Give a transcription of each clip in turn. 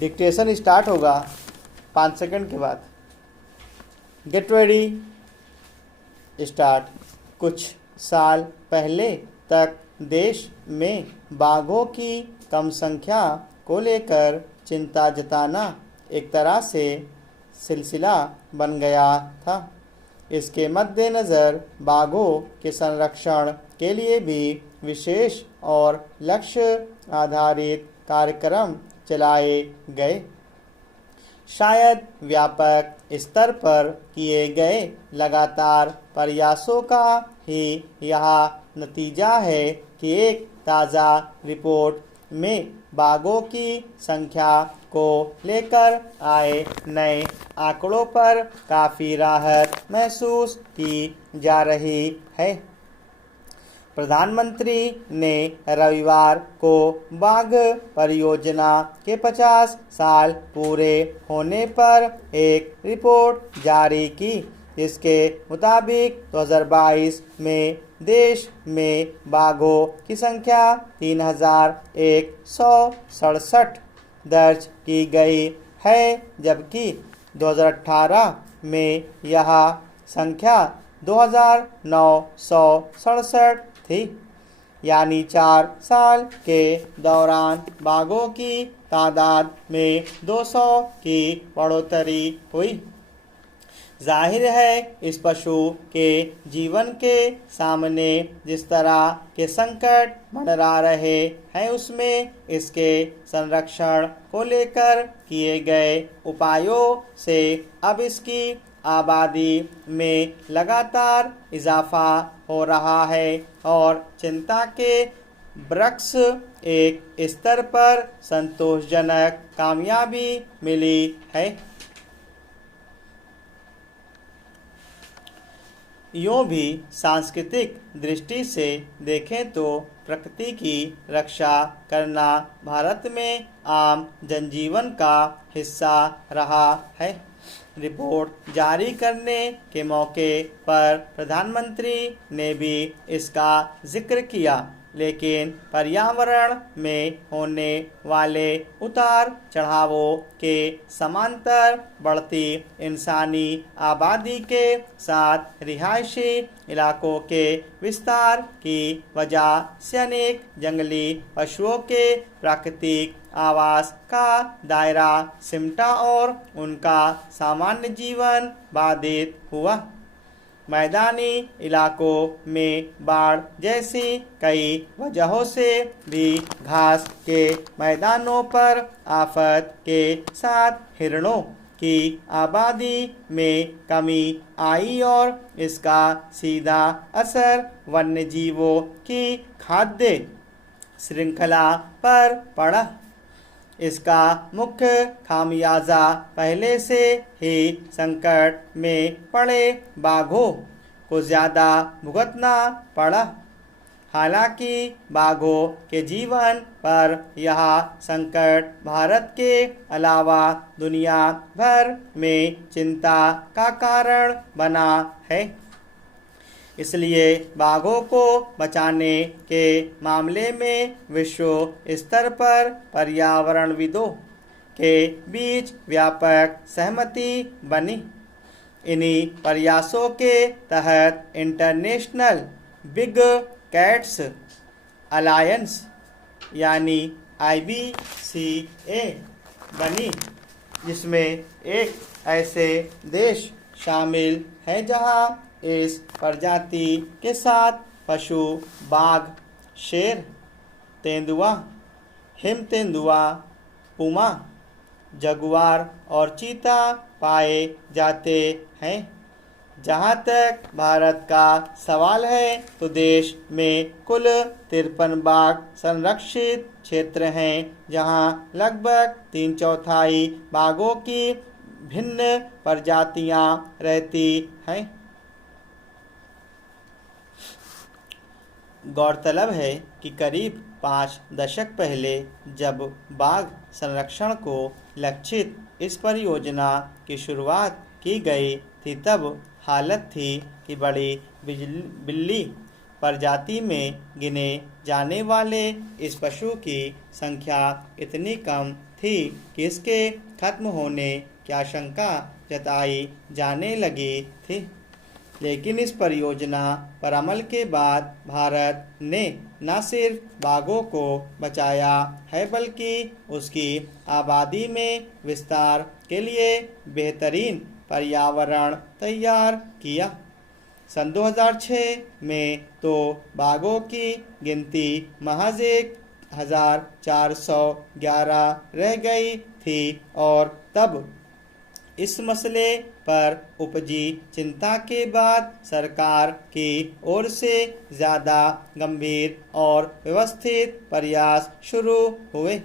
Dictation start होगा 5 second के बाद। Get ready, start. कुछ साल पहले तक देश में बाघों की कम संख्या को लेकर चिंता जताना एक तरह से सिलसिला बन गया था। इसके मद्देनज़र बाघों के संरक्षण के लिए भी विशेष और लक्ष्य आधारित कार्यक्रम चलाए गए। शायद व्यापक स्तर पर किए गए लगातार प्रयासों का ही यह नतीजा है कि एक ताज़ा रिपोर्ट में बाघों की संख्या को लेकर आए नए आंकड़ों पर काफ़ी राहत महसूस की जा रही है। प्रधानमंत्री ने रविवार को बाघ परियोजना के 50 साल पूरे होने पर एक रिपोर्ट जारी की। इसके मुताबिक 2022 में देश में बाघों की संख्या 3167 दर्ज की गई है, जबकि 2018 में यह संख्या 2967 थी। यानी 4 साल के दौरान बाघों की तादाद में 200 की बढ़ोतरी हुई। जाहिर है इस पशु के जीवन के सामने जिस तरह के संकट मंडरा रहे हैं, उसमें इसके संरक्षण को लेकर किए गए उपायों से अब इसकी आबादी में लगातार इजाफा हो रहा है और चिंता के वृक्ष एक स्तर पर संतोषजनक कामयाबी मिली है। यूँ भी सांस्कृतिक दृष्टि से देखें तो प्रकृति की रक्षा करना भारत में आम जनजीवन का हिस्सा रहा है। रिपोर्ट जारी करने के मौके पर प्रधानमंत्री ने भी इसका जिक्र किया, लेकिन पर्यावरण में होने वाले उतार चढ़ावों के समांतर बढ़ती इंसानी आबादी के साथ रिहायशी इलाकों के विस्तार की वजह से अनेक जंगली पशुओं के प्राकृतिक आवास का दायरा सिमटा और उनका सामान्य जीवन बाधित हुआ। मैदानी इलाकों में बाढ़ जैसी कई वजहों से भी घास के मैदानों पर आफत के साथ हिरणों की आबादी में कमी आई और इसका सीधा असर वन्यजीवों की खाद्य श्रृंखला पर पड़ा। इसका मुख्य खामियाजा पहले से ही संकट में पड़े बाघों को ज़्यादा भुगतना पड़ा। हालांकि बाघों के जीवन पर यह संकट भारत के अलावा दुनिया भर में चिंता का कारण बना है। इसलिए बाघों को बचाने के मामले में विश्व स्तर पर पर्यावरणविदों के बीच व्यापक सहमति बनी। इन्हीं प्रयासों के तहत इंटरनेशनल बिग कैट्स अलायंस यानी IBCA बनी, जिसमें एक ऐसे देश शामिल है जहां इस प्रजाति के साथ पशु बाघ, शेर, तेंदुआ, हिम तेंदुआ, पुमा, जगुआर और चीता पाए जाते हैं। जहाँ तक भारत का सवाल है तो देश में कुल 53 बाघ संरक्षित क्षेत्र हैं, जहाँ लगभग 3/4 बाघों की भिन्न प्रजातियाँ रहती हैं। गौरतलब है कि करीब 5 दशक पहले जब बाघ संरक्षण को लक्षित इस परियोजना की शुरुआत की गई थी, तब हालत थी कि बड़ी बिल्ली प्रजाति में गिने जाने वाले इस पशु की संख्या इतनी कम थी कि इसके खत्म होने की आशंका जताई जाने लगी थी। लेकिन इस परियोजना पर अमल के बाद भारत ने न सिर्फ बाघों को बचाया है बल्कि उसकी आबादी में विस्तार के लिए बेहतरीन पर्यावरण तैयार किया। सन 2006 में तो बाघों की गिनती महज 1411 रह गई थी और तब इस मसले पर उपजी चिंता के बाद सरकार की ओर से ज़्यादा गंभीर और व्यवस्थित प्रयास शुरू हुए।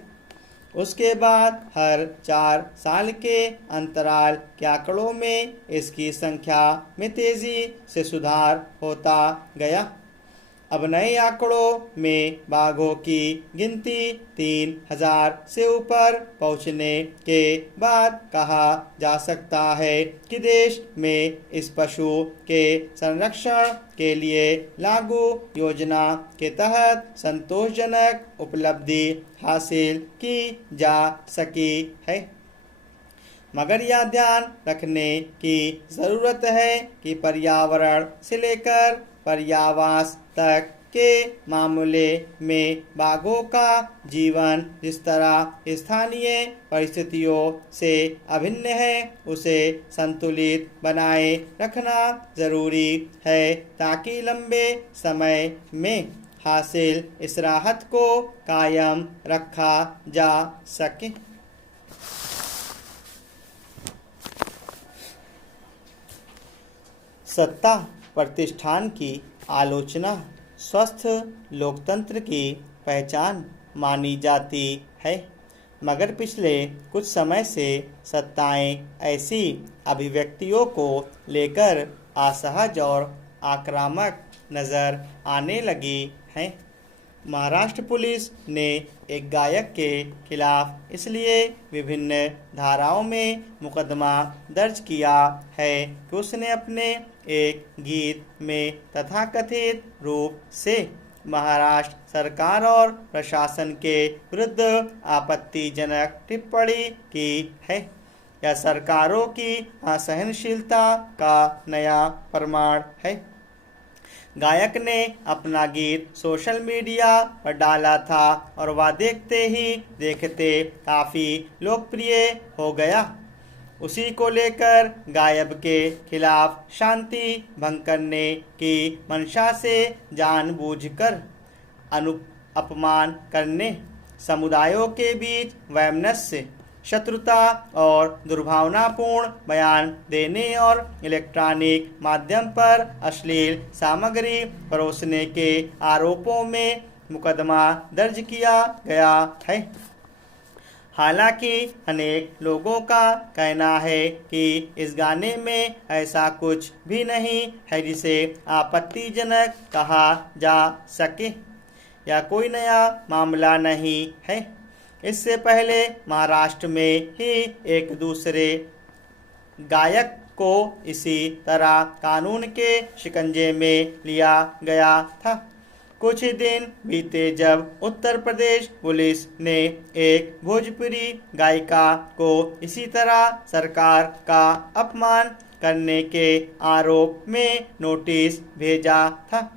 उसके बाद हर 4 साल के अंतराल के आंकड़ों में इसकी संख्या में तेज़ी से सुधार होता गया। अब नए आंकड़ों में बाघों की गिनती 3000 से ऊपर पहुंचने के बाद कहा जा सकता है कि देश में इस पशु के संरक्षण के लिए लागू योजना के तहत संतोषजनक उपलब्धि हासिल की जा सकी है। मगर यह ध्यान रखने की ज़रूरत है कि पर्यावरण से लेकर पर्यावास तक के मामले में बाघों का जीवन जिस तरह स्थानीय परिस्थितियों से अभिन्न है उसे संतुलित बनाए रखना जरूरी है ताकि लंबे समय में हासिल इस राहत को कायम रखा जा सके। सत्ता प्रतिष्ठान की आलोचना स्वस्थ लोकतंत्र की पहचान मानी जाती है, मगर पिछले कुछ समय से सत्ताएं ऐसी अभिव्यक्तियों को लेकर असहज और आक्रामक नजर आने लगी हैं। महाराष्ट्र पुलिस ने एक गायक के खिलाफ इसलिए विभिन्न धाराओं में मुकदमा दर्ज किया है कि उसने अपने एक गीत में तथाकथित रूप से महाराष्ट्र सरकार और प्रशासन के विरुद्ध आपत्तिजनक टिप्पणी की है। यह सरकारों की असहनशीलता का नया प्रमाण है। गायक ने अपना गीत सोशल मीडिया पर डाला था और वह देखते ही देखते काफ़ी लोकप्रिय हो गया। उसी को लेकर गायक के खिलाफ शांति भंग करने की मंशा से जानबूझकर अपमान करने, समुदायों के बीच वैमनस्य, शत्रुता और दुर्भावनापूर्ण बयान देने और इलेक्ट्रॉनिक माध्यम पर अश्लील सामग्री परोसने के आरोपों में मुकदमा दर्ज किया गया है। हालांकि अनेक लोगों का कहना है कि इस गाने में ऐसा कुछ भी नहीं है जिसे आपत्तिजनक कहा जा सके। यह कोई नया मामला नहीं है। इससे पहले महाराष्ट्र में ही एक दूसरे गायक को इसी तरह कानून के शिकंजे में लिया गया था। कुछ ही दिन बीते जब उत्तर प्रदेश पुलिस ने एक भोजपुरी गायिका को इसी तरह सरकार का अपमान करने के आरोप में नोटिस भेजा था।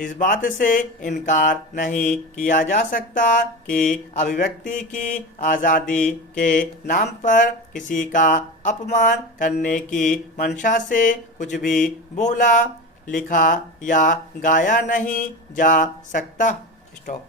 इस बात से इनकार नहीं किया जा सकता कि अभिव्यक्ति की आज़ादी के नाम पर किसी का अपमान करने की मंशा से कुछ भी बोला, लिखा या गाया नहीं जा सकता। स्टॉप।